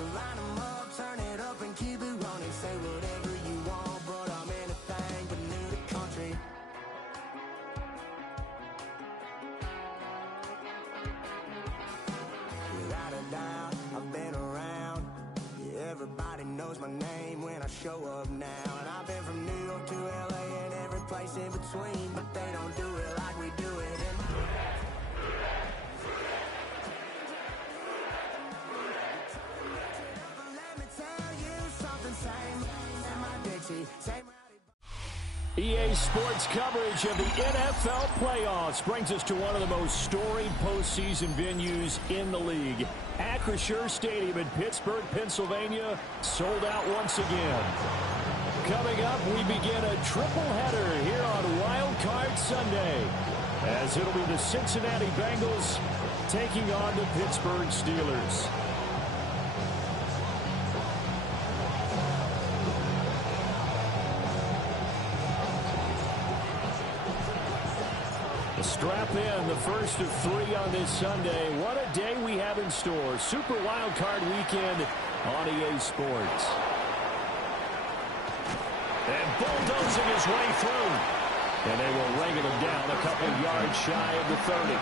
So line 'em up, turn it up and keep it running. Say whatever you want, but I'm anything but new to country. Without a doubt, I've been around. Yeah, everybody knows my name when I show up now. And I've been from New York to LA and every place in between, but they don't do it like we do it in EA Sports coverage of the NFL playoffs brings us to one of the most storied postseason venues in the league. Acrisure Stadium in Pittsburgh, Pennsylvania, sold out once again. Coming up, we begin a triple-header here on Wild Card Sunday, as it'll be the Cincinnati Bengals taking on the Pittsburgh Steelers. Strap in, the first of 3 on this Sunday. What a day we have in store. Super Wild Card Weekend on EA Sports. And bulldozing his way through. And they will wrangle him down a couple yards shy of the 30.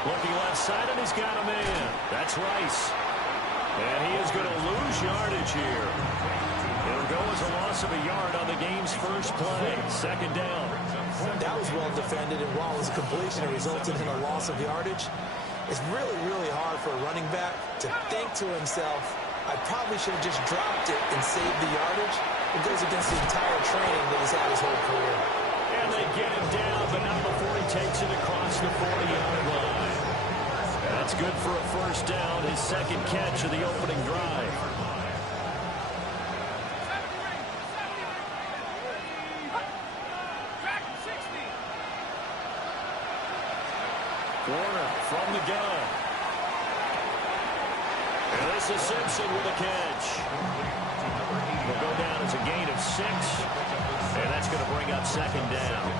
Looking left side, and he's got a man. That's Rice. And he is going to lose yardage here. It'll go as a loss of a yard on the game's first play. Second down. That was well defended, and while it was a completion, it resulted in a loss of yardage. It's really, really hard for a running back to think to himself, I probably should have just dropped it and saved the yardage. It goes against the entire training that he's had his whole career. And they get him down, but not before he takes it across the 40-yard line. That's good for a first down, his second catch of the opening drive. Warner from the gun. And this is Simpson with a catch. Will go down as a gain of 6. And that's going to bring up second down.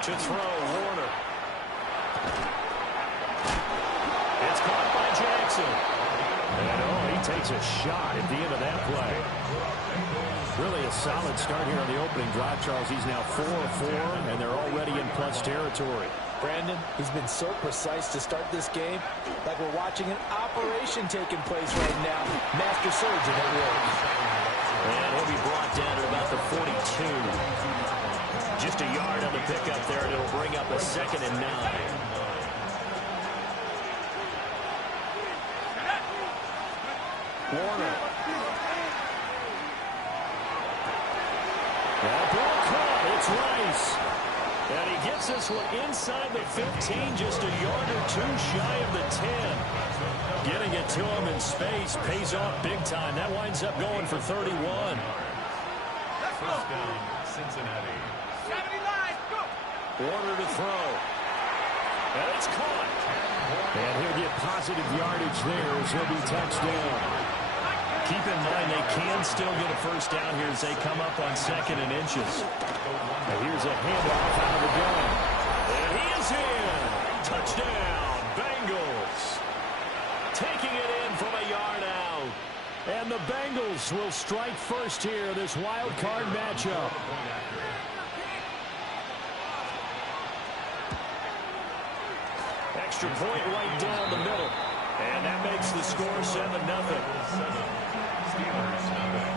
To throw, Warner. It's caught by Jackson. And he takes a shot at the end of that play. Really a solid start here on the opening drive, Charles. He's now 4 of 4, and they're already in plus territory. Brandon, he's been so precise to start this game, like we're watching an operation taking place right now. Master surgeon at work. And he'll be brought down to about the 42. Just a yard on the pickup there, and it'll bring up a 2nd and 9. Warner. That ball caught. It's Rice. And he gets this one inside the 15, just a yard or 2 shy of the 10. Getting it to him in space pays off big time. That winds up going for 31. First down, Cincinnati. Warner to throw. And it's caught. And he'll get positive yardage there as he'll be touchdown. Keep in mind they can still get a first down here as they come up on 2nd and inches. And here's a handoff out of the gun. And he is in. Touchdown, Bengals. Taking it in from a yard out. And the Bengals will strike first here, this wild card matchup. Extra point right down the middle. And that makes the score 7-0. Steelers nothing.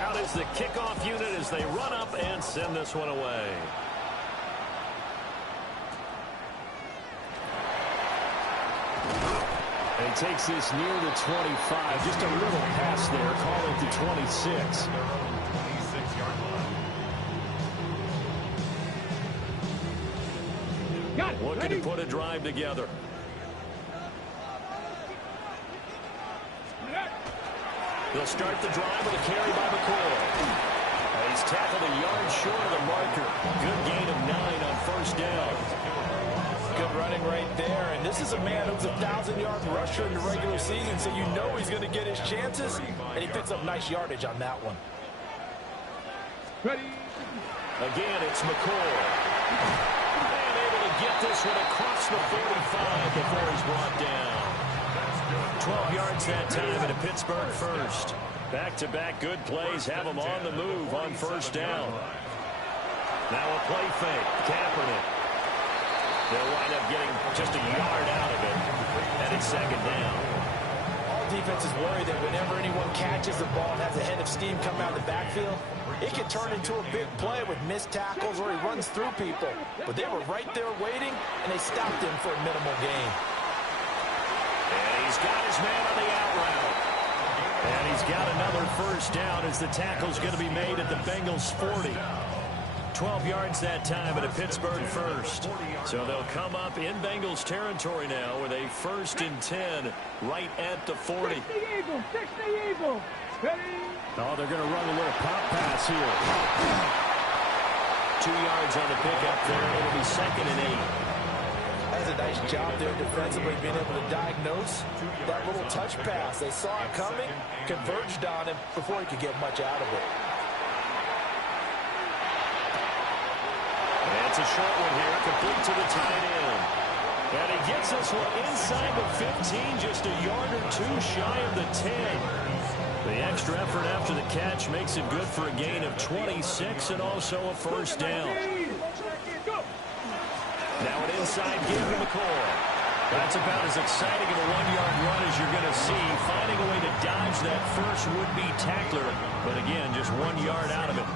Out is the kickoff unit as they run up and send this one away. And takes this near the 25. Just a little pass there to 26. Their own 26-yard line. Looking to put a drive together. They'll start the drive with a carry by McCoy. He's tackled a yard short of the marker. Good gain of 9 on first down. Good running right there. And this is a man who's a 1,000-yard rusher in the regular season, so you know he's going to get his chances. And he picks up nice yardage on that one. Again, it's McCoy. And able to get this one across the 45 before he's brought down. 12 yards that time and a Pittsburgh first. Back-to-back good plays have them on the move on first down. Now a play fake. Kaepernick. They'll wind up getting just a yard out of it. And it's second down. All defenses worry that whenever anyone catches the ball and has a head of steam come out of the backfield, it can turn into a big play with missed tackles or he runs through people. But they were right there waiting, and they stopped him for a minimal gain. And he's got his man on the out route. And he's got another first down as the tackle's going to be made at the Bengals 40. 12 yards that time at a Pittsburgh first. So they'll come up in Bengals territory now with a 1st and 10 right at the 40. 60 Eagles. Oh, they're going to run a little pop pass here. 2 yards on the pickup there. It'll be 2nd and 8. That's a nice job there defensively, being able to diagnose that little touch pass. They saw it coming, converged on him before he could get much out of it. And it's a short one here, complete to the tight end. And he gets this one inside the 15, just a yard or two shy of the 10. The extra effort after the catch makes it good for a gain of 26 and also a first down. Now an inside give to McCoy. That's about as exciting of a 1-yard run as you're going to see. Finding a way to dodge that first would-be tackler. But again, just 1 yard out of it.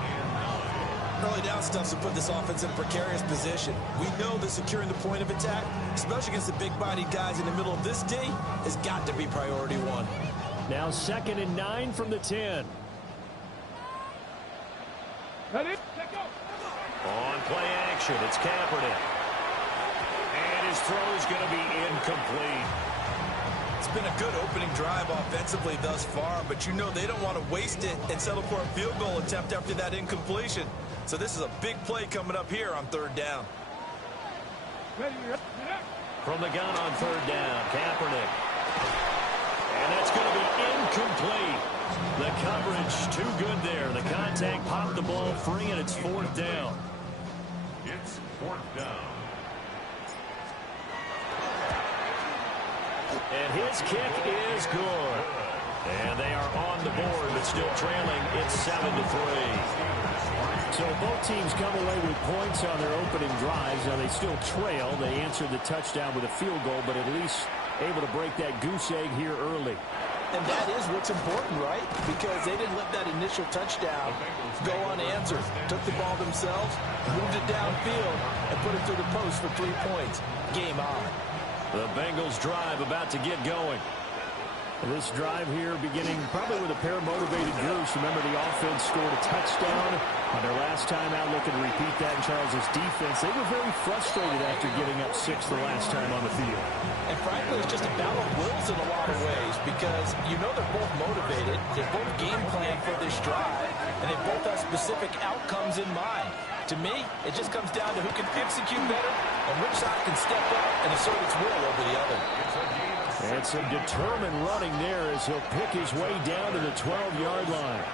Early down stuff's to put this offense in a precarious position. We know that securing the point of attack, especially against the big-bodied guys in the middle of this D, has got to be priority 1. Now 2nd and 9 from the 10. On play action, it's Kaepernick. And his throw's going to be incomplete. It's been a good opening drive offensively thus far, but you know they don't want to waste it and settle for a field goal attempt after that incompletion. So this is a big play coming up here on 3rd down. From the gun on 3rd down, Kaepernick. And that's going to be incomplete. The coverage too good there. The contact popped the ball free, and it's 4th down. It's 4th down. And his kick is good. And they are on the board, but still trailing. It's 7-3. So both teams come away with points on their opening drives. Now they still trail. They answered the touchdown with a field goal, but at least able to break that goose egg here early. And that is what's important, right? Because they didn't let that initial touchdown go unanswered. Took the ball themselves, moved it downfield, and put it through the post for 3 points. Game on. The Bengals drive about to get going. This drive here beginning probably with a pair of motivated groups. Remember, the offense scored a touchdown on their last time out, looking to repeat that in Charles' defense. They were very frustrated after giving up 6 the last time on the field. And frankly, it's just a battle of wills in a lot of ways because you know they're both motivated. They're both game plan for this drive, and they both have specific outcomes in mind. To me, it just comes down to who can execute better and which side can step up and assert its will over the other. And some determined running there as he'll pick his way down to the 12-yard line.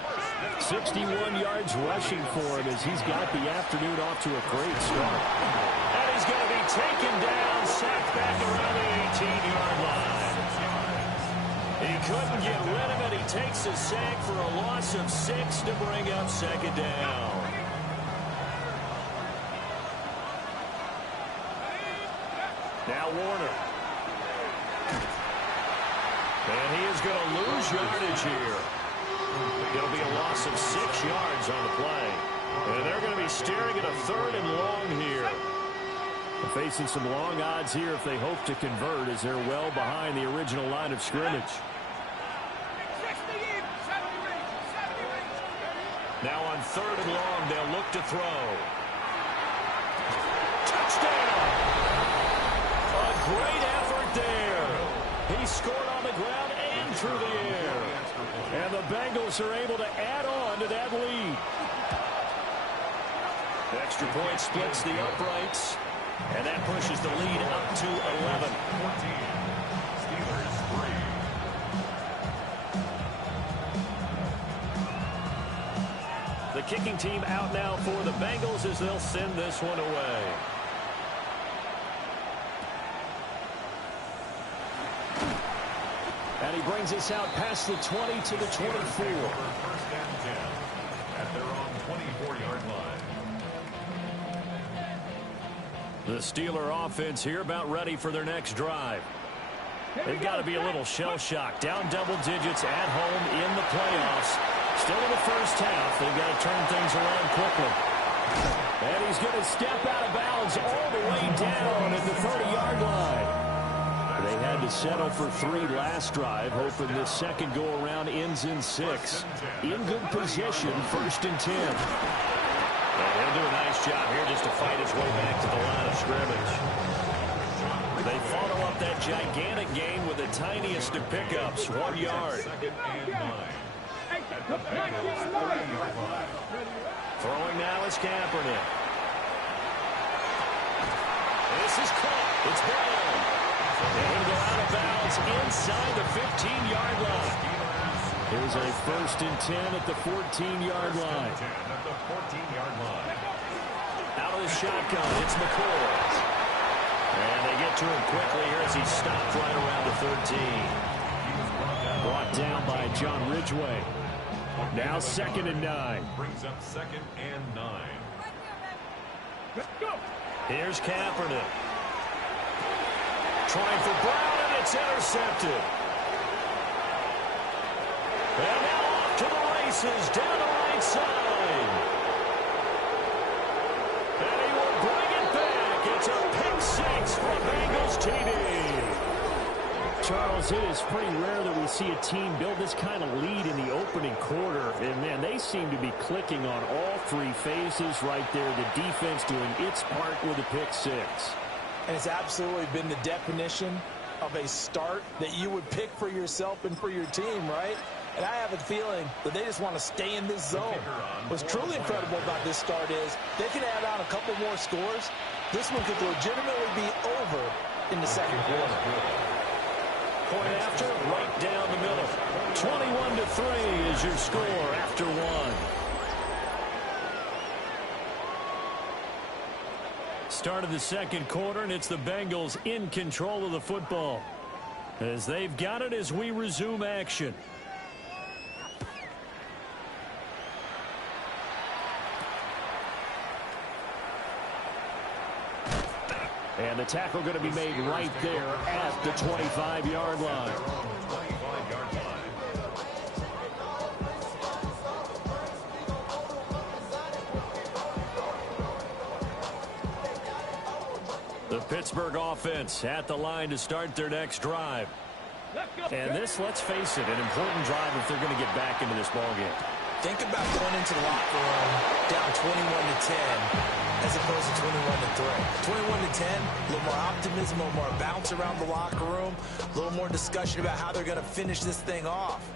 61 yards rushing for him as he's got the afternoon off to a great start. And he's going to be taken down, sacked back around the 18-yard line. He couldn't get rid of it. He takes a sack for a loss of 6 to bring up 2nd down. Now Warner. And he is going to lose yardage here. It'll be a loss of 6 yards on the play. And they're going to be staring at a 3rd and long here. They're facing some long odds here if they hope to convert as they're well behind the original line of scrimmage. Now on 3rd and long, they'll look to throw. Touchdown! A great effort there. He scored on the ground and through the air. And the Bengals are able to add on to that lead. The extra point splits the uprights. And that pushes the lead up to 11. 14. Steelers 3. The kicking team out now for the Bengals as they'll send this one away. And he brings us out past the 20 to the 24. 1st and 10 at their own 24-yard line. The Steeler offense here about ready for their next drive. They've got to be a little shell-shocked. Down double digits at home in the playoffs. Still in the first half. They've got to turn things around quickly. And he's going to step out of bounds all the way down at the 30-yard line. They had to settle for 3 last drive, hoping this second go-around ends in 6. In good position, 1st and 10. And he'll do a nice job here just to fight his way back to the line of scrimmage. They follow up that gigantic gain with the tiniest of pickups, 1 yard. 2nd and 9 at the Bengals 30-yard line. Throwing now is Kaepernick. This is caught. It's Brown. And he'll go out of bounds inside the 15-yard line. Here's a 1st and 10 at the 14-yard line. At the 14-yard line. Out of the shotgun, it's McCoy. And they get to him quickly here as he stopped right around the 13. Brought down by John Ridgeway. Now 2nd and 9. Brings up 2nd and 9. Here's Kaepernick. Trying for Brown, and it's intercepted. And now off to the races down the right side. And he will bring it back. It's a pick 6 for Bengals TD. Charles, it is pretty rare that we see a team build this kind of lead in the opening quarter. And, man, they seem to be clicking on all 3 phases right there. The defense doing its part with a pick 6. And it's absolutely been the definition of a start that you would pick for yourself and for your team, right? And I have a feeling that they just want to stay in this zone. What's truly incredible about this start is they can add on a couple more scores. This one could legitimately be over in the second quarter. Point after, right down the middle. 21-3 is your score after 1. Start of the second quarter, and it's the Bengals in control of the football. As they've got it as we resume action. And the tackle going to be made right there at the 25-yard line. 25-yard line. The Pittsburgh offense at the line to start their next drive. And this, let's face it, an important drive if they're going to get back into this ballgame. Think about going into the locker room down 21-10 as opposed to 21-3. 21-10, a little more optimism, a little more bounce around the locker room, a little more discussion about how they're going to finish this thing off.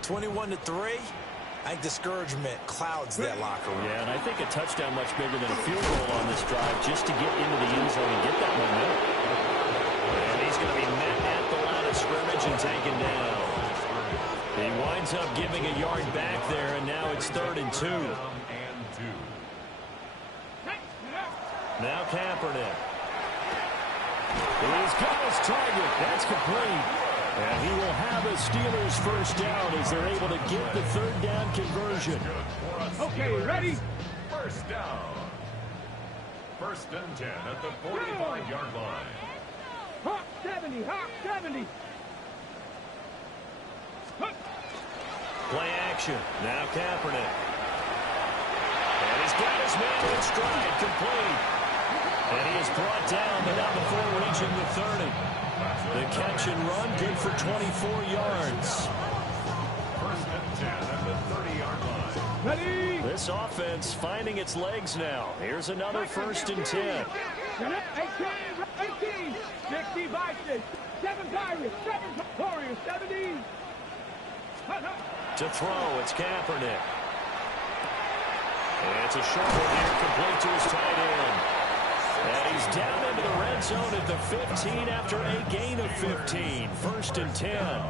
21-3, I think discouragement clouds that locker room. Yeah, and I think a touchdown much bigger than a field goal on this drive just to get into the end zone and get that momentum. And he's going to be met at the line of scrimmage and taken down. He winds up giving a yard back there, and now it's 3rd and 2. Now Kaepernick. He's got his target. That's complete. And he will have a Steelers first down as they're able to get the 3rd down conversion. Okay, ready? First down. 1st and 10 at the 45-yard line. Hawk 70, Hawk 70. Play action. Now Kaepernick. And he's got his man in stride, complete. And he is brought down, but not before reaching the 30. The catch and run, good for 24 yards. 1st and 10 at the 30-yard line. Ready? This offense finding its legs now. Here's another 1st and 10. 18, 60 Vices, 7 Pirates, 7 Warriors, 70. To throw, it's Kaepernick. It's a short one here, complete to his tight end. And he's down into the red zone at the 15 after a gain of 15. 1st and 10.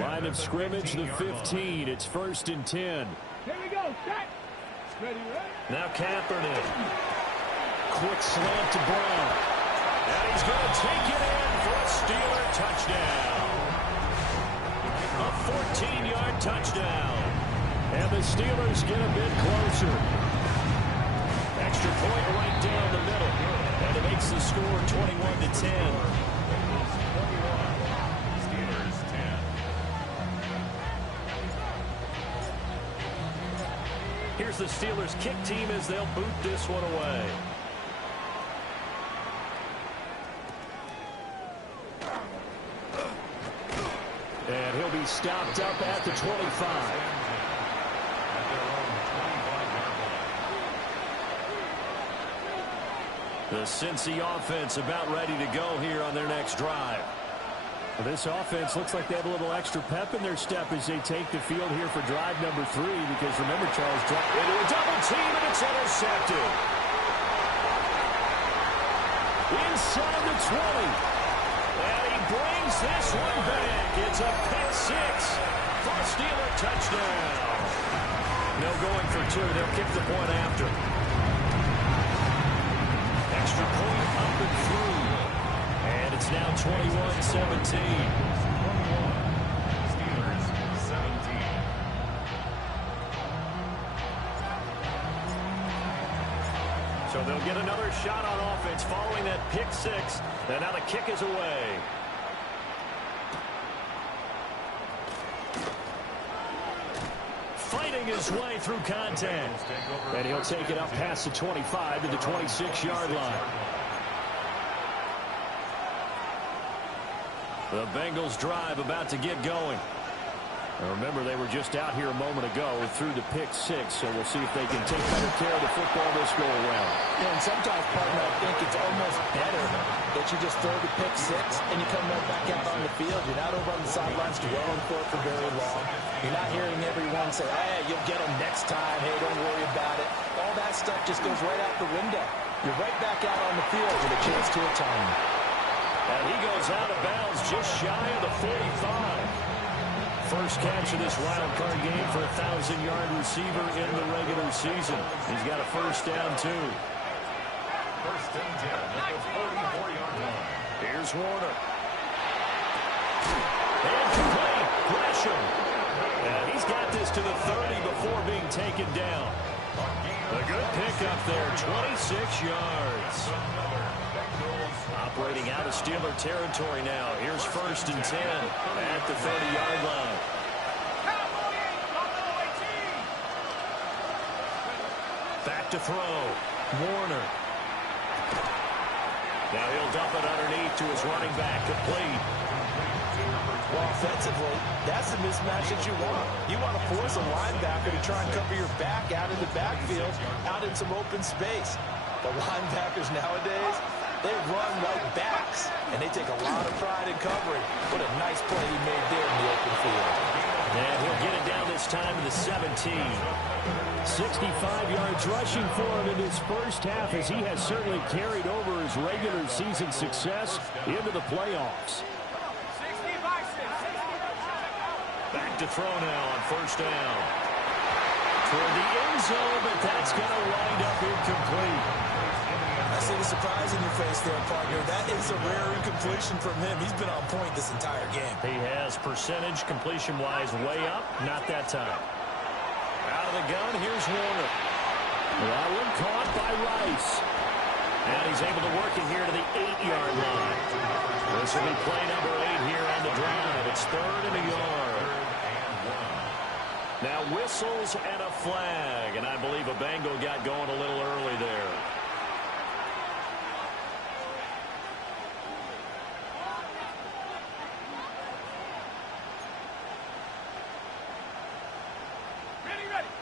Line of scrimmage, the 15. It's 1st and 10. Here we go, set. Ready, ready. Now Kaepernick. Quick slant to Brown. And he's going to take it in for a Steeler touchdown. A 14-yard touchdown. And the Steelers get a bit closer. Extra point right down the middle. And it makes the score 21-10. Here's the Steelers kick team as they'll boot this one away. And he'll be stopped up at the 25. The Cincy offense about ready to go here on their next drive. Well, this offense looks like they have a little extra pep in their step as they take the field here for drive number 3, because remember, Charles dropped into a double team and it's intercepted. Inside the 20. And he brings this one back. It's a pick 6 for a Steeler touchdown. No going for 2. They'll kick the point after. Extra point up and through. And it's now 21-17. Steelers 17. So they'll get another shot on offense following that pick 6. And now the kick is away. Fighting his way through contact. And he'll take it up past the 25 to the 26-yard line. The Bengals drive about to get going. And remember, they were just out here a moment ago through the pick 6, so we'll see if they can take better care of the football this go around. Yeah, and sometimes, partner, I think it's almost better that you just throw the pick 6 and you come right back out on the field. You're not over on the sidelines dwelling for it for very long. You're not hearing everyone say, hey, you'll get them next time. Hey, don't worry about it. All that stuff just goes right out the window. You're right back out on the field with a chance to atone. And he goes out of bounds just shy of the 45. First catch of this wild card game for a 1,000-yard receiver in the regular season. He's got a first down, too. 1st and 10 at the 44-yard line. Here's Warner. And complete. Gresham. And he's got this to the 30 before being taken down. A good pickup there, 26 yards. Operating out of Steeler territory now. Here's 1st and 10 at the 30-yard line. Back to throw. Warner. Now he'll dump it underneath to his running back, complete. Well, offensively, that's the mismatch that you want. You want to force a linebacker to try and cover your back out in the backfield, out in some open space. The linebackers nowadays, they run like backs, and they take a lot of pride in covering. What a nice play he made there in the open field. And he'll get it down this time to the 17. 65 yards rushing for him in his first half, as he has certainly carried over his regular season success into the playoffs. Back to throw now on 1st down. Toward the end zone, but that's going to wind up incomplete. I see the surprise in your face there, partner. That is a rare incompletion from him. He's been on point this entire game. He has percentage completion-wise way up. Not that time. Out of the gun, here's Warner. That one caught by Rice. And he's able to work it here to the 8-yard line. This will be play number 8 here on the drive. It's 3rd and a yard. Now whistles and a flag. And I believe a Bengal got going a little early there.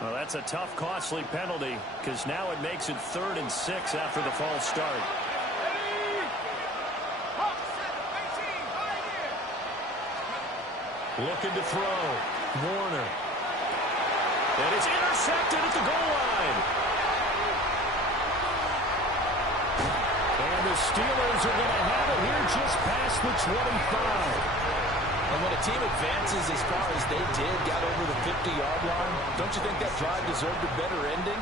Well, that's a tough, costly penalty because now it makes it 3rd and 6 after the false start. Looking to throw. Warner. And it's intercepted at the goal line. And the Steelers are going to have it here just past the 25. And when a team advances as far as they did, got over the 50-yard line, don't you think that drive deserved a better ending?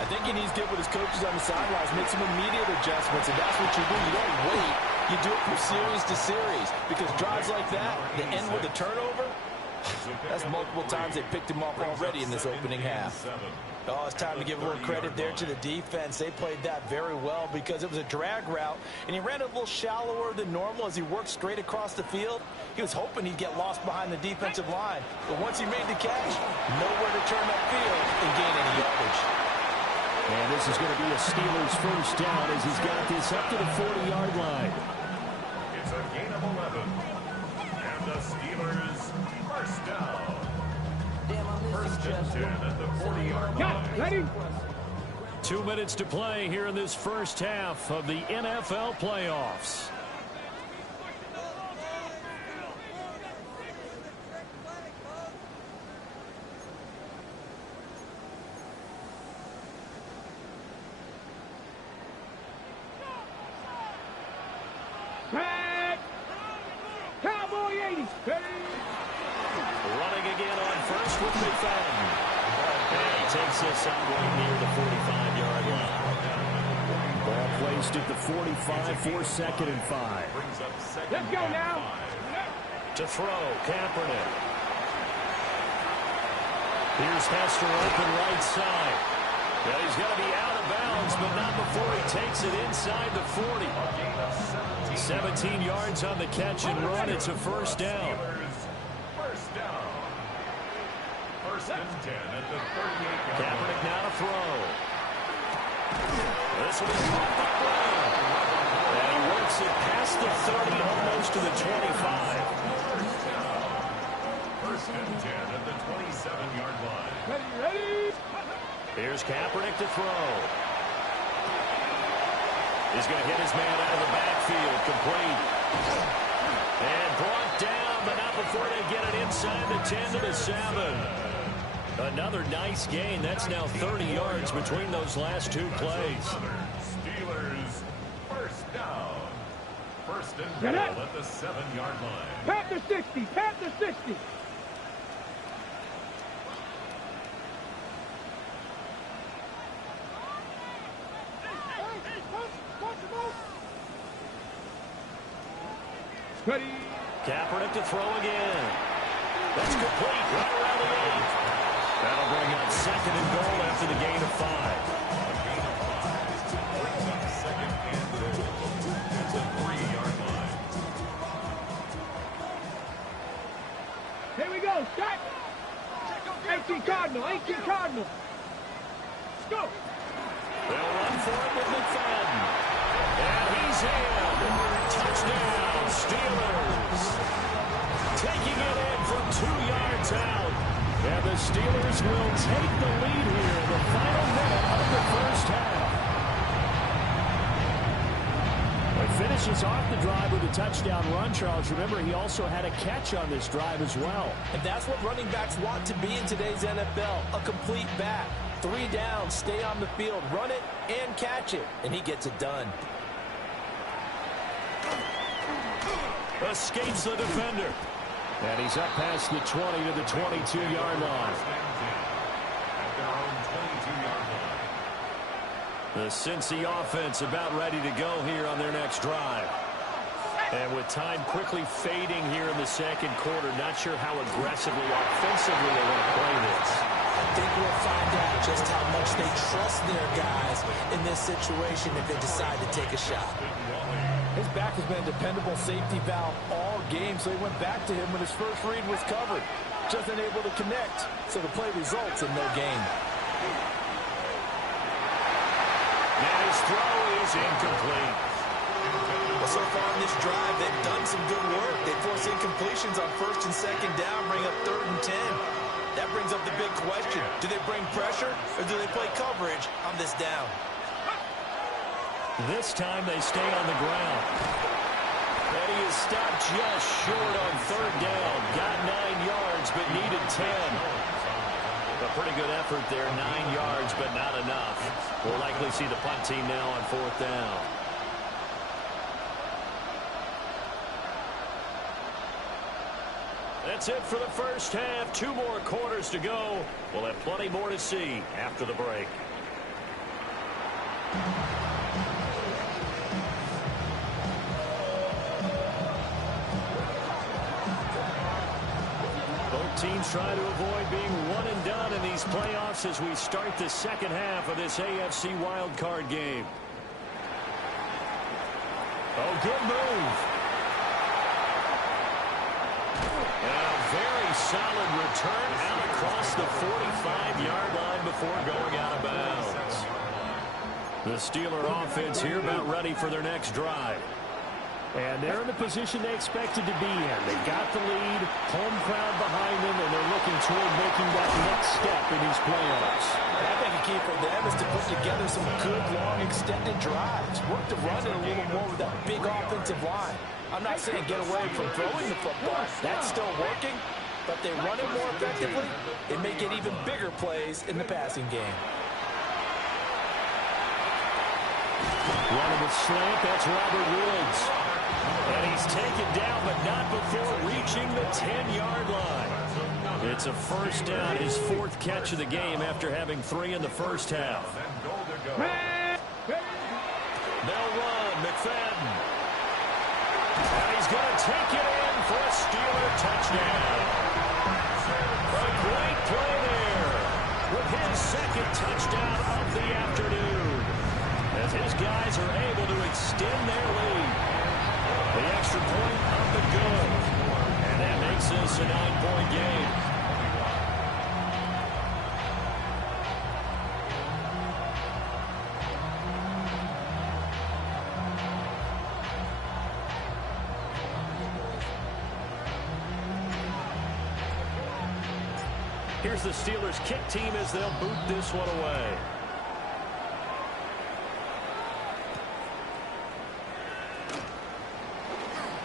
I think he needs to get with his coaches on the sidelines, make some immediate adjustments, and that's what you do. You don't wait. You do it from series to series, because drives like that end with a turnover, that's multiple times they picked him off already in this opening half. Oh, it's time to give a little credit there to the defense. They played that very well because it was a drag route, and he ran a little shallower than normal as he worked straight across the field. He was hoping he'd get lost behind the defensive line, but once he made the catch, nowhere to turn upfield and gain any yardage. And this is going to be a Steelers first down as he's got this up to the 40-yard line. It's a gain of 11. And the Steelers first down. First and 10 at the 40-yard line. Ready? 2 minutes to play here in this first half of the NFL playoffs. Back. Cowboy 80. Ready? Running again on first with McFadden. And he takes this up right near the 45-yard line. Ball placed at the 45 for 2nd and 5. Let's go now. To throw, Kaepernick. Here's Hester open right side. Well, he's going to be out of bounds, but not before he takes it inside the 40. 17 yards on the catch and run. It's a first down. First down. First and 10 at the 38-yard line. Kaepernick now to throw. This will be caught by Brown. And he works it past the 30, almost to the 25. First and 10 at the 27-yard line. Ready? Here's Kaepernick to throw. He's going to hit his man out of the backfield, complete. And brought down, but not before they get it inside the 10 to the 7. Another nice gain. That's now 30 yards between those last two plays. Steelers first down. First and 10 at the 7-yard line. Panther 60. Panther 60. Ready? Kaepernick to throw again. That's complete right around the 8. That'll bring up 2nd and goal after the gain of 5. Brings up 2nd and goal. It's a 3-yard line. Here we go. Shot. 18 Cardinal. 18 Cardinal. Let's go. They'll run for it with McFadden. And he's in. Touchdown, Steelers. Taking it in from 2 yards out. And the Steelers will take the lead here in the final minute of the first half. He finishes off the drive with a touchdown run, Charles. Remember, he also had a catch on this drive as well. And that's what running backs want to be in today's NFL, a complete back. 3 down, stay on the field, run it, and catch it. And he gets it done. Escapes the defender. And he's up past the 20 to the 22-yard line. At their own 22-yard line. The Cincy offense about ready to go here on their next drive. And with time quickly fading here in the second quarter, not sure how aggressively, offensively they want to play this. I think we'll find out just how much they trust their guys in this situation if they decide to take a shot. His back has been a dependable safety valve all game, so he went back to him when his first read was covered. Just unable to connect, so the play results in no gain. And his throw is incomplete. Well, so far in this drive, they've done some good work. They force incompletions on 1st and 2nd down, bring up 3rd and 10. That brings brings up the big question. Do they bring pressure or do they play coverage on this down? This time they stay on the ground. And he is stopped just short on third down. Got 9 yards, but needed 10. A pretty good effort there, 9 yards, but not enough. We'll likely see the punt team now on fourth down. That's it for the first half. 2 more quarters to go. We'll have plenty more to see after the break. Both teams try to avoid being one and done in these playoffs as we start the second half of this AFC wildcard game. Oh, good move. A very solid return out across the 45-yard line before going out of bounds. The Steeler offense here about ready for their next drive. And they're in the position they expected to be in. They got the lead, home crowd behind them, and they're looking toward making that next step in these playoffs. I think the key for them is to put together some good, long, extended drives. Work the run a little more with that big offensive line. I'm not saying get away from throwing the football. That's still working. But they run it more effectively, it may get even bigger plays in the passing game. Running with slant, that's Robert Woods. And he's taken down, but not before reaching the 10-yard line. It's a first down, his 4th catch of the game after having 3 in the first half. They'll run, McFadden. And he's going to take it in for a Steeler touchdown. A great play there with his 2nd touchdown of the afternoon. As his guys are able to extend their lead. The extra point up and good. And that makes this a 9-point game. Here's the Steelers kick team as they'll boot this one away.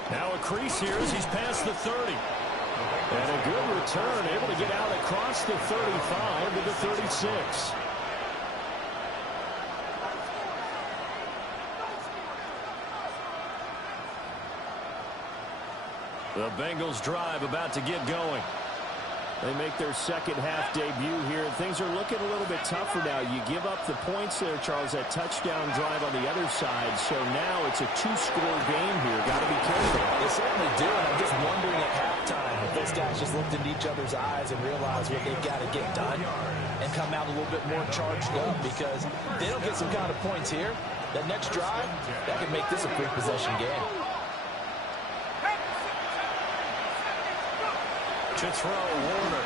Now a crease here as he's past the 30. And a good return, able to get out across the 35 to the 36. The Bengals drive about to get going. They make their second half debut here. Things are looking a little bit tougher now. You give up the points there, Charles, that touchdown drive on the other side. So now it's a 2-score game here. Got to be careful. They certainly do, and I'm just wondering at halftime if those guys just looked into each other's eyes and realized what they've got to get done and come out a little bit more charged up, because if they don't get some kind of points here, that next drive, that could make this a quick possession game. To throw, Warner.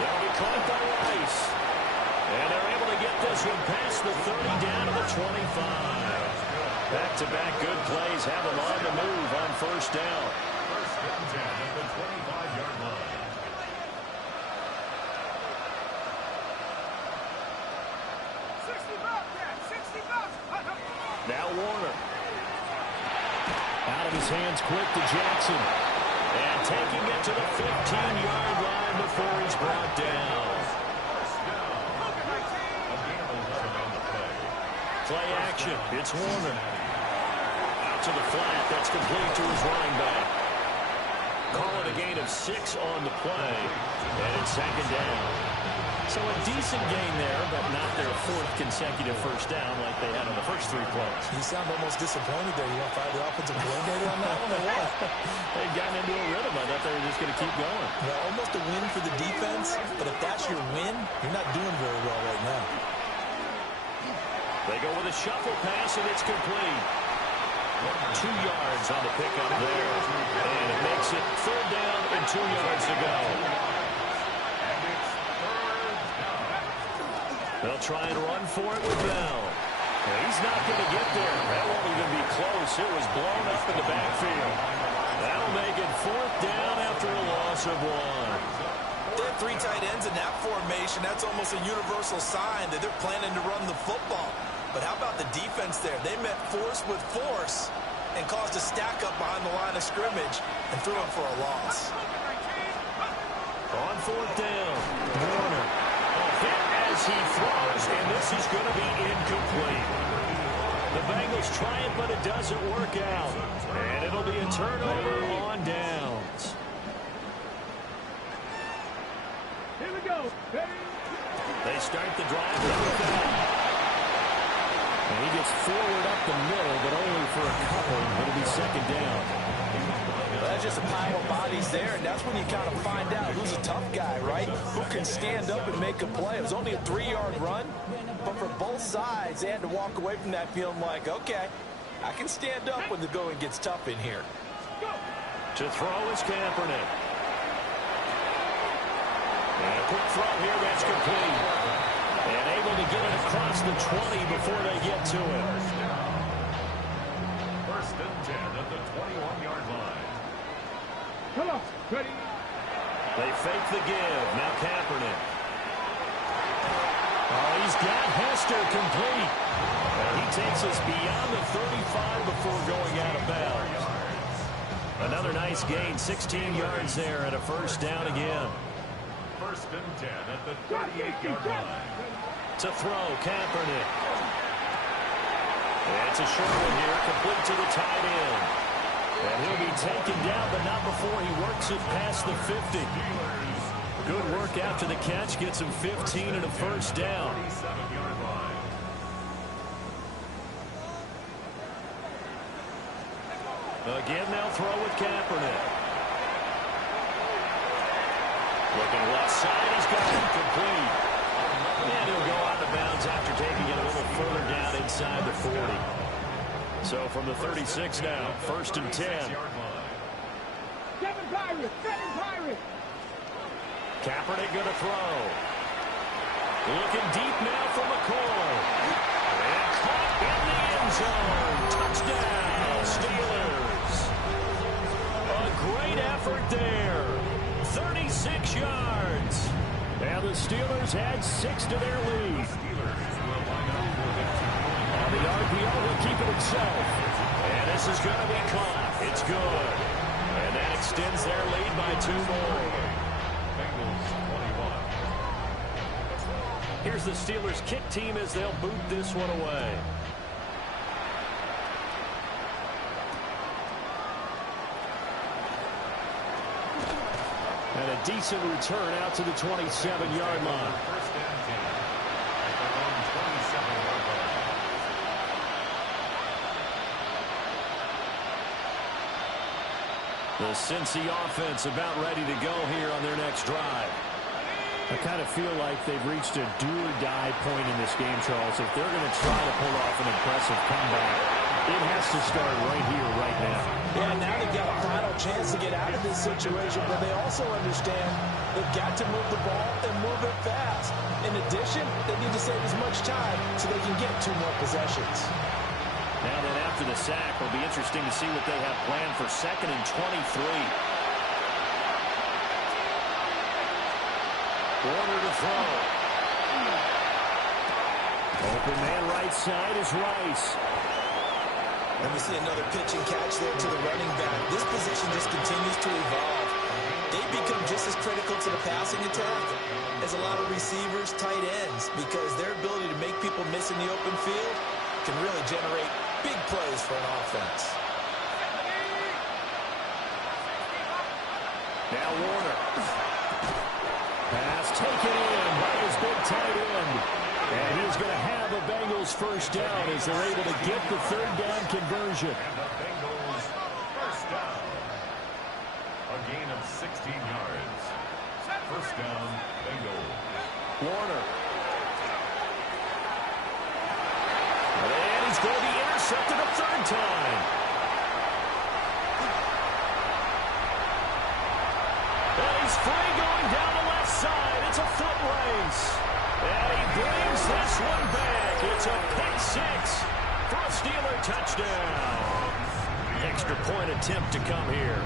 They'll be caught by Rice. And they're able to get this one past the 30 down to the 25. Back-to-back good plays have them on the move on first down. First and 10 at the 25-yard line. Now Warner. Out of his hands quick to Jackson. And taking it to the 15-yard line before he's brought down. Play action. It's Warner. Out to the flat. That's complete to his running back. Call it a gain of 6 on the play. And it's second down. So a decent gain there, but not their 4th consecutive first down like they had on the first 3 plays. You sound almost disappointed there. You want to fire the offensive coordinator on that one or what? They've gotten into a rhythm. I thought they were just going to keep going. Well, almost a win for the defense, but if that's your win, you're not doing very well right now. They go with a shuffle pass, and it's complete. 2 yards on the pickup there. And it makes it 3rd down and 2 yards to go. They'll try and run for it with Bell. And he's not going to get there. That won't even be close. It was blown up in the backfield. That'll make it 4th down after a loss of 1. They've got 3 tight ends in that formation. That's almost a universal sign that they're planning to run the football. But how about the defense there? They met force with force and caused a stack up behind the line of scrimmage and threw him for a loss. On 4th down, Warner. Hit as he throws, and this is going to be incomplete. The Bengals try it, but it doesn't work out. And it'll be a turnover on downs. Here we go. They start the drive with that. And he gets forward up the middle, but only for a couple. It'll be 2nd down. Well, that's just a pile of bodies there, and that's when you kind of find out who's a tough guy, right? Who can stand up and make a play. It was only a 3-yard run, but for both sides, they had to walk away from that feeling like, okay, I can stand up when the going gets tough in here. To throw is Kaepernick. And a quick throw here, that's complete. And able to get it across the 20 before they get to it. 1st and 10 at the 21-yard line. Come on. Ready. They fake the give. Now Kaepernick. Oh, he's got Hester complete. And he takes us beyond the 35 before going out of bounds. Another nice gain, 16 yards there and a 1st down again. 1st and 10 at the 38-yard line. To throw, Kaepernick. It's a short one here, complete to the tight end. And he'll be taken down, but not before he works it past the 50. Good work after the catch, gets him 15 and a 1st down. 37-yard line. Again, they'll throw with Kaepernick. Looking left side, he's got it complete. And he'll go out of bounds after taking it a little further down inside the 40. So from the 36 now, 1st and 10. 7 Pirates. 7 Pirates. Kaepernick going to throw. Looking deep now for McCoy. And caught in the end zone. Touchdown, Steelers. A great effort there. 36 yards. And the Steelers add 6 to their lead. And the RPO will keep it himself. And this is going to be caught. It's good. And that extends their lead by 2 more. Bengals 21. Here's the Steelers kick team as they'll boot this one away. And a decent return out to the 27-yard line. 1st and 10 at their own 27-yard line. The Cincy offense about ready to go here on their next drive. I kind of feel like they've reached a do-or-die point in this game, Charles. If they're going to try to pull off an impressive comeback, it has to start right here, right now. Yeah, now they've got a final chance to get out of this situation, but they also understand they've got to move the ball and move it fast. In addition, they need to save as much time so they can get 2 more possessions. Now then, after the sack, it'll be interesting to see what they have planned for 2nd and 23. Warner to throw. Open man right side is Rice. And we see another pitch and catch there to the running back. This position just continues to evolve. They become just as critical to the passing attack as a lot of receivers, tight ends, because their ability to make people miss in the open field can really generate big plays for an offense. Now Warner. Pass taken in by his big tight end. And he's going to have a Bengals 1st down as they're able to get the 3rd down conversion. And the Bengals 1st down. A gain of 16 yards. 1st down, Bengals. Warner. And he's going to be intercepted a 3rd time. And he's free going down the left side. It's a foot race. And he brings this one back. It's a pick 6 for a Steeler touchdown. Extra point attempt to come here.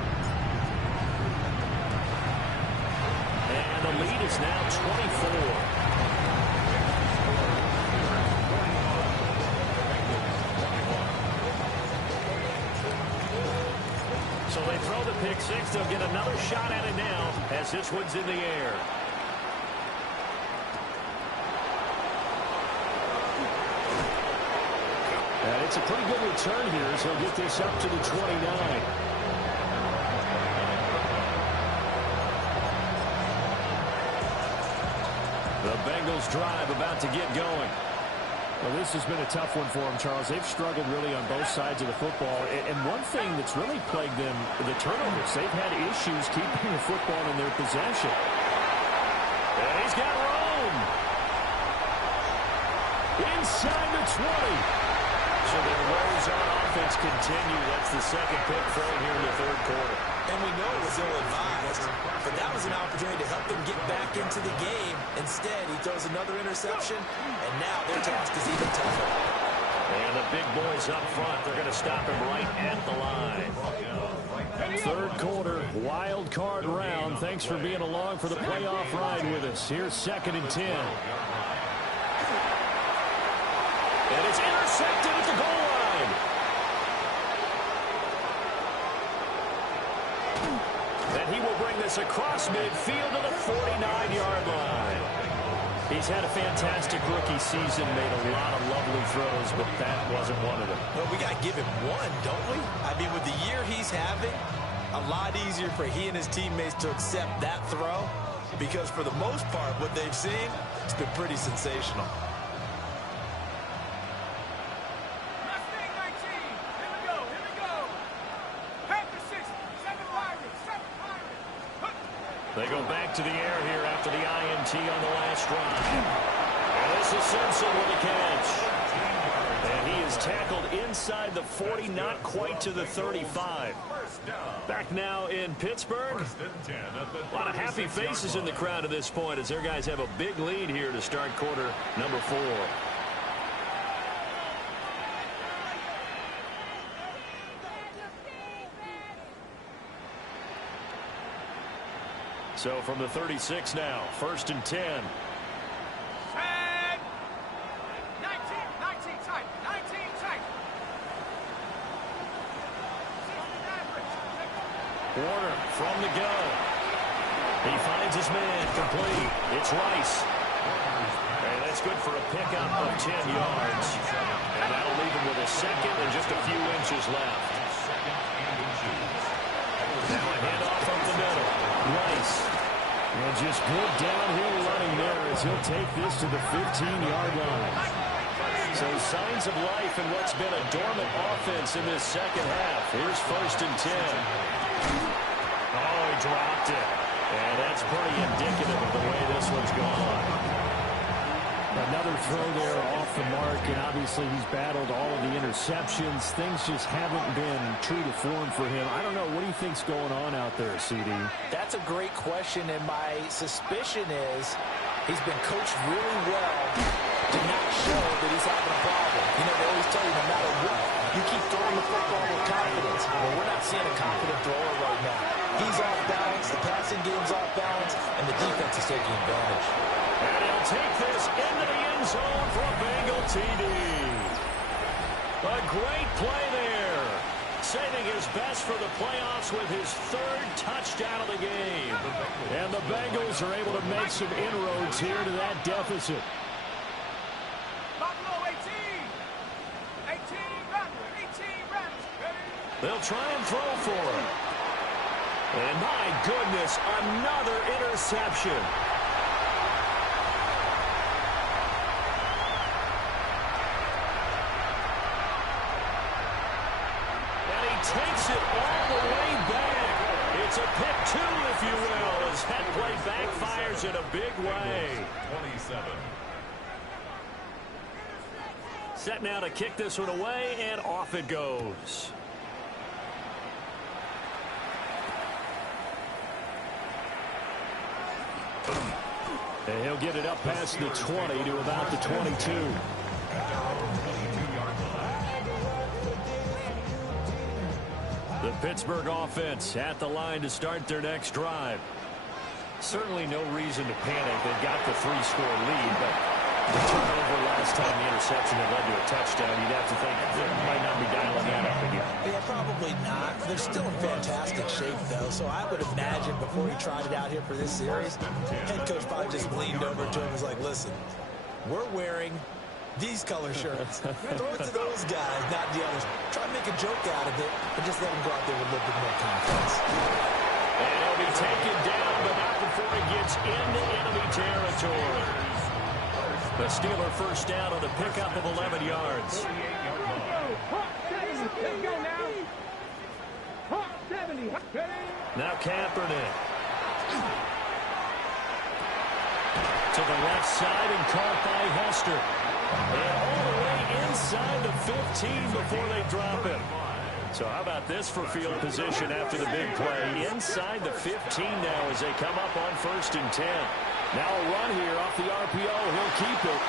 And the the lead is now 24. So they throw the pick six. They'll get another shot at it now as this one's in the air. And it's a pretty good return here as he'll get this up to the 29. The Bengals drive about to get going. Well, this has been a tough one for them, Charles. They've struggled really on both sides of the football. And one thing that's really plagued them, the turnovers. They've had issues keeping the football in their possession. And he's got room. Inside the 20. So their woes on offense continue. That's the second pick thrown here in the third quarter. And we know it was ill-advised, but that was an opportunity to help them get back into the game. Instead, he throws another interception, and now their task is even tougher. And the big boys up front, they're going to stop him right at the line. Third quarter, wild card round. Thanks for being along for the playoff ride with us. Here's 2nd and 10. And it's intercepted at the goal line. And he will bring this across midfield to the 49-yard line. He's had a fantastic rookie season, made a lot of lovely throws, but that wasn't one of them. Well, we got to give him one, don't we? I mean, with the year he's having, a lot easier for he and his teammates to accept that throw, because for the most part, what they've seen, it's been pretty sensational. They go back to the air here after the INT on the last drive. And this is Simpson with a catch. And he is tackled inside the 40, not quite to the 35. Back now in Pittsburgh. A lot of happy faces in the crowd at this point as their guys have a big lead here to start quarter number 4. So from the 36 now, 1st and 10. 19 tight. 19 tight. Warner from the go. He finds his man complete. It's Rice. And that's good for a pickup of 10 yards. And that'll leave him with a second and just a few inches left. Now a handoff up the middle. Rice. And just good downhill running there as he'll take this to the 15-yard line. So signs of life in what's been a dormant offense in this second half. Here's 1st and 10. Oh, he dropped it. And that's pretty indicative of the way this one's gone. Another throw there off the mark, and obviously he's battled all of the interceptions. Things just haven't been true to form for him. I don't know. What do you think's going on out there, CD? That's a great question, and my suspicion is he's been coached really well to not show that he's having a problem. You know, they always tell you no matter what, you keep throwing the football with confidence. Well, we're not seeing a confident thrower right now. He's off balance, the passing game's off balance, and the defense is taking advantage. And he'll take this into the end zone for a Bengal TD. A great play there. Saving his best for the playoffs with his 3rd touchdown of the game. And the Bengals are able to make some inroads here to that deficit. Buffalo 18. 18 runs. They'll try and throw for him. And my goodness, another interception. Takes it all the way back. It's a pick 2, if you will, as that play backfires in a big way. 27. Set now to kick this one away, and off it goes. And he'll get it up past the 20 to about the 22. The Pittsburgh offense at the line to start their next drive. Certainly no reason to panic. They've got the 3-score lead, but the turnover last time the interception that led to a touchdown, you'd have to think they might not be dialing that up again. Yeah, probably not. They're still in fantastic shape, though, so I would imagine before he tried it out here for this series, head coach probably just leaned over to him and was like, listen, we're wearing these color shirts. Throw it to those guys, not the others. Try to make a joke out of it, and just let them go out there with a little bit more confidence. And he'll be taken down, but not before he gets into enemy territory. The Steeler first down on the pickup of 11 yards. Let's go now. Hawk 70. Now Kaepernick. To the left side and caught by Hester. And all the way inside the 15 before they drop him. So how about this for field position after the big play? Inside the 15 now as they come up on 1st and 10. Now a run here off the RPO. He'll keep it.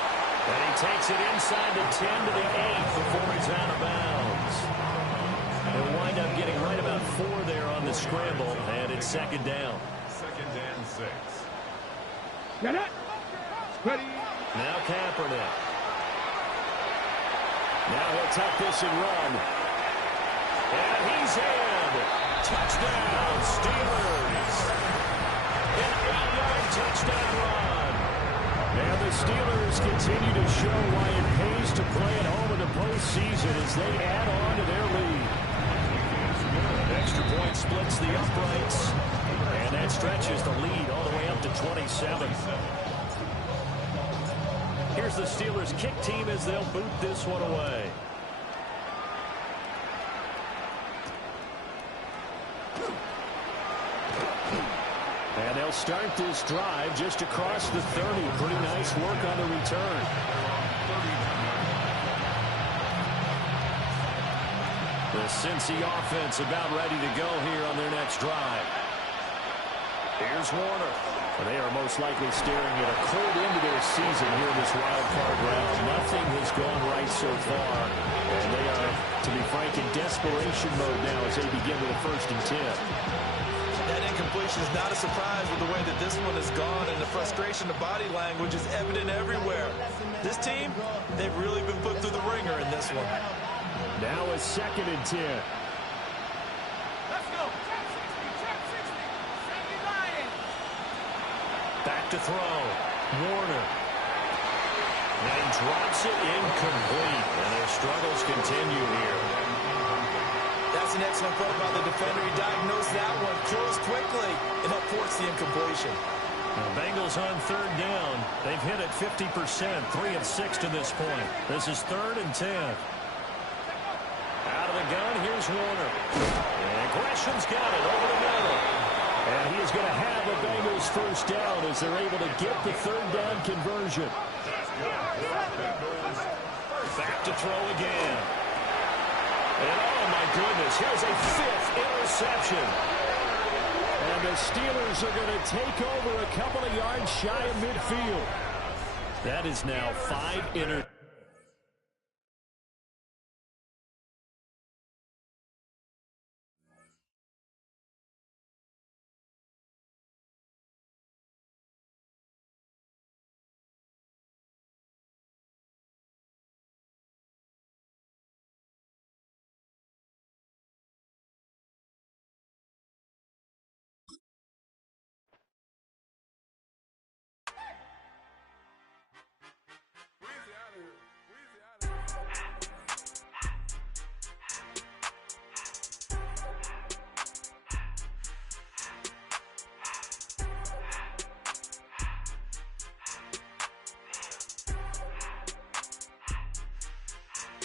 And he takes it inside the 10 to the 8 before he's out of bounds. They'll wind up getting right about 4 there on the scramble. And it's 2nd down. 2nd and 6. Get it. Ready. Now Kaepernick. Now he'll tuck this and run. And he's in. Touchdown, Steelers. An 8-yard touchdown run. And the Steelers continue to show why it pays to play at home in the postseason as they add on to their lead. Extra point splits the uprights. And that stretches the lead all the way up to 27. Here's the Steelers kick team as they'll boot this one away. And they'll start this drive just across the 30. Pretty nice work on the return. The Cincy offense about ready to go here on their next drive. Here's Warner. They are most likely staring at a cold end to their season here in this wild card round. Nothing has gone right so far. And they are, to be frank, in desperation mode now as they begin with a 1st and 10. That incompletion is not a surprise with the way that this one has gone, and the frustration, the body language is evident everywhere. This team, they've really been put through the ringer in this one. Now a 2nd and 10. Let's go. Back to throw. Warner. And he drops it incomplete. And their struggles continue here. That's an excellent play by the defender. He diagnosed that one, closed quickly, and helped force the incompletion. The Bengals on 3rd down. They've hit it 50%, 3 of 6 to this point. This is 3rd and 10. Out of the gun, here's Warner. And Gresham's got it over the middle. And he is going to have a Bengals first down as they're able to get the 3rd down conversion. Back to throw again. And oh my goodness, here's a 5th interception. And the Steelers are going to take over a couple of yards shy of midfield. That is now 5 interceptions.